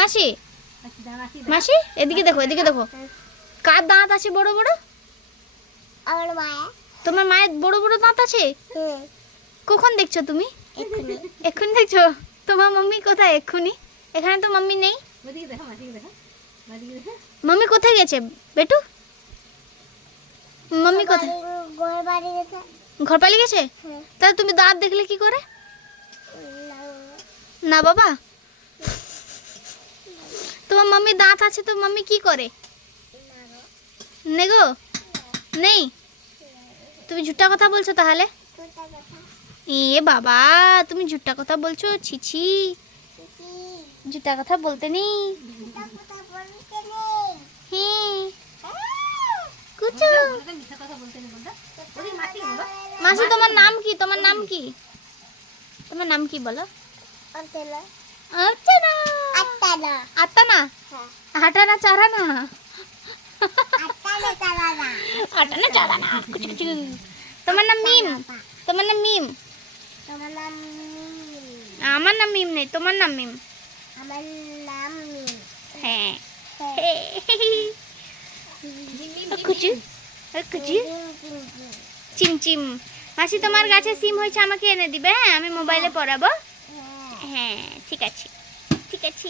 মাসি মাসি এদিকে দেখো, এদিকে দেখো, কার দাঁত আছে বড় বড়? আমার মায়া। তোমার মায়ের বড় বড় দাঁত আছে? কখন দেখছো তুমি? এক্ষুনি দেখছো? তোমার মাম্মি কোথায় এক্ষুনি? এখানে তো মাম্মি নেই। মাম্মি কোথায় গেছে বেটু? মাম্মি কোথায়? ঘর বাড়ি গেছে। ঘর পালিয়ে গেছে? তাহলে তুমি দাঁত দেখলে কি করে? না বাবা, তোমার মাম্মি দাঁত আছে তো মাম্মি কি করে? নেগো নেই? তুমি ঝুট্টা কথা বলছো তাহলে? এ বাবা, তুমি ঝুট্টা কথা বলছো, ছিছি, ঝুট্টা কথা বলতে নেই। হ্যাঁ কুচু। মাসি তোমার নাম কি? তোমার নাম কি? তোমার নাম কি বলো? অর্চনা। অর্চনা। আত্তানা। আত্তানা? হাঁটানা চারানা? আত্তানা চালানা। আটানা চারানা কুচু কুচু। তোমার নাম মিম? তোমার নাম মিম? তোমার নাম মিম। আমার নাম মিম নেই, তোমার নাম মিম। আমার নাম মিম। হ্যাঁ কুচু কুচু চিমচিম। মাসি তোমার গাছে সিম হয়েছে, আমাকে এনে দিবে, হ্যাঁ? আমি মোবাইলে পড়াবো। হ্যাঁ ঠিক আছে, ঠিক আছে।